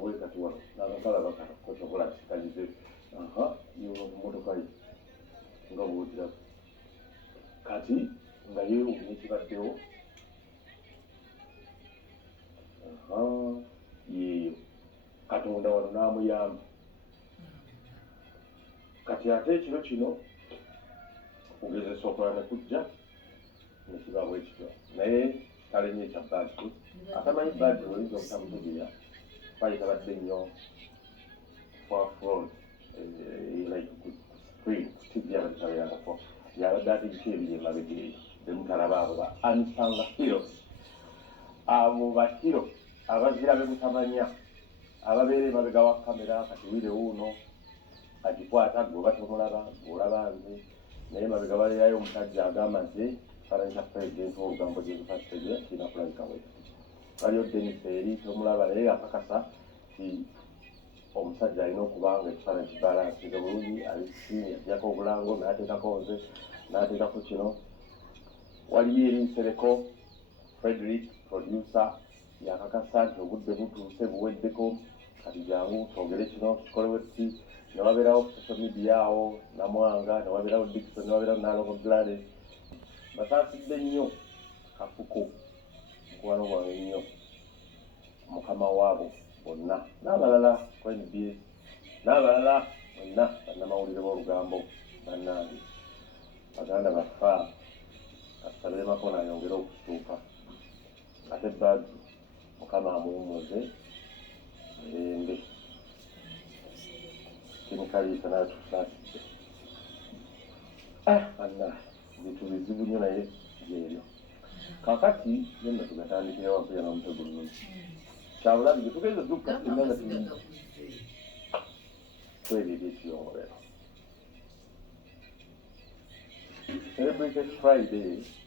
bwe kati wano n'akakalaba kano kosobola kikanyize yomotoka ye nga bwotira kati nga yeewuunya ekibaddewo yeeyo Katonda wano n'amuyamba kati ate ekiro kino okugezesa okola ne kujja ne kiba bwe kityo naye talenye ekya badru atamanyi badru oyinza obutamutegeera bayita badde nnyo for fraud like kutijja abatabeerangako yabadde ategeka ebiri emabega eyo bemutalaba abo ba ansanga hero abo bahiro abazira bemutamanya ababeera emabega wa kamera kati wire wuuno agikwata gweoba tomulaba olaba nze naye mabega baleerayo omusajja agamba nti ekifaananyi kya pulezidenti w'olugambo gyezifasitege kirina kulabika bwe waliyo denis eri tomulaba naye akakasa ti omusajja alina okuba nga ekifaananyi kibalansinze bulungi alisiini ajjako obulango n'ateekako nze n'ateekako kino waliyo eri nsereko Frederick producer yakakasa nti obudde butuuse buweddeko kati jangu twogere kino tukikolewo tuti ne wabeerawo ku social media awo Namwanga ne wabeerawo Dickson ne wabeerawo Nalongo Gladys basaasidde nnyo Kafuko mukwano gwange nnyo mukama waabo bonna n'abalala NBS n'abalala bonna bannamawulire b'olugambo bannange baganda baffa kasabire Makona ayongere okusuuka ate Badru mukama amuwumuze mirembe kimikaliisa n'atusaasidde anna bintu bizibu nnyo naye byebyo kakati yenna tugatandikira wakuya n'omutego nnungi kyabulabi gye tugenda dukka nga twebyo ebyekiyongobero Celebrated Friday